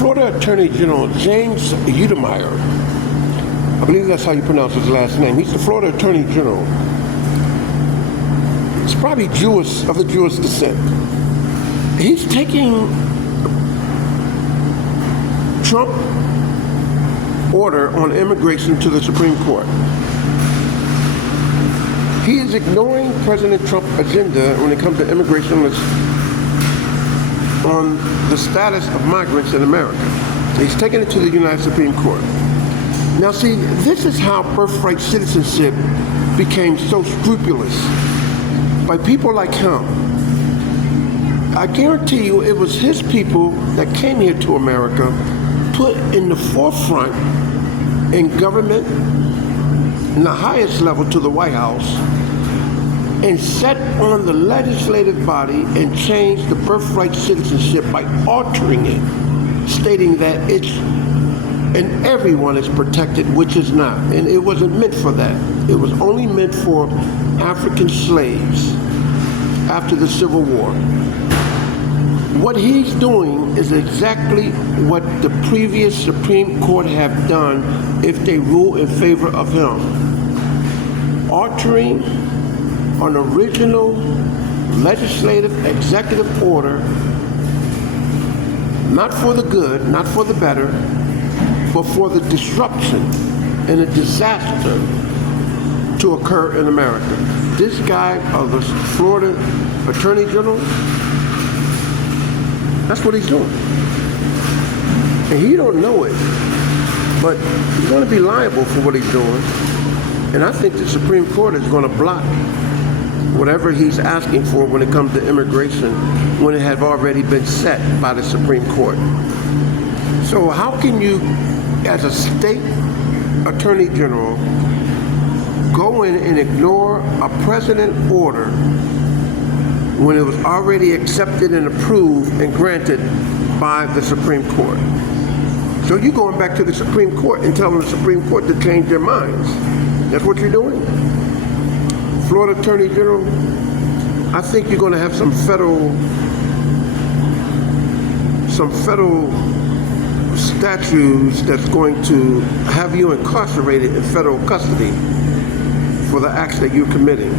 Florida Attorney General James Udemeyer, I believe that's how you pronounce his last name. He's the Florida Attorney General. He's probably Jewish, of the Jewish descent. He's taking Trump order on immigration to the Supreme Court. He is ignoring President Trump's agenda when it comes to immigration on the status of migrants in America. He's taking it to the United Supreme Court. Now see, this is how birthright citizenship became so scrupulous by people like him. I guarantee you it was his people that came here to America, put in the forefront in government, in the highest level to the White House, and set on the legislative body and changed the birthright citizenship by altering it, stating that it's, and everyone is protected, which is not. And it wasn't meant for that. It was only meant for African slaves after the Civil War. What he's doing is exactly what the previous Supreme Court have done if they rule in favor of him. Altering an original legislative executive order, not for the good, not for the better, but for the disruption and a disaster to occur in America. This guy of the Florida Attorney General, that's what he's doing. And he don't know it, but he's going to be liable for what he's doing. And I think the Supreme Court is going to block whatever he's asking for when it comes to immigration, when it had already been set by the Supreme Court. So how can you, as a state attorney general, go in and ignore a president order when it was already accepted and approved and granted by the Supreme Court? So you're going back to the Supreme Court and telling the Supreme Court to change their minds. That's what you're doing. Florida Attorney General, I think you're going to have some federal statutes that's going to have you incarcerated in federal custody for the acts that you're committing.